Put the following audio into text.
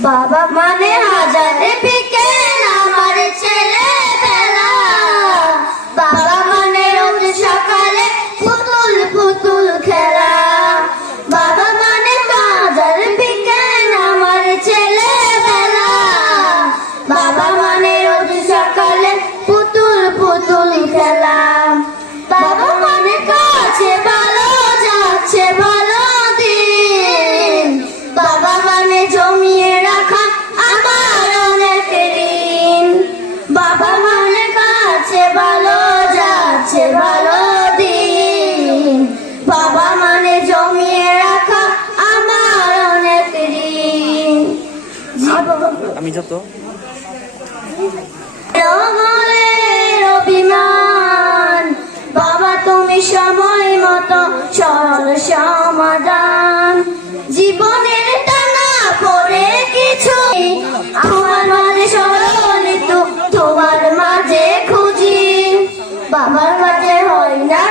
বাবা মানে হাজার আমি যত। অভিমান, বাবা তুমি সময় মতো সরল সমাধান। জীবনের টানা পরে কিছু আমার মাঝে সরল তোমার মাঝে খুঁজি। বাবার মাঝে হয় না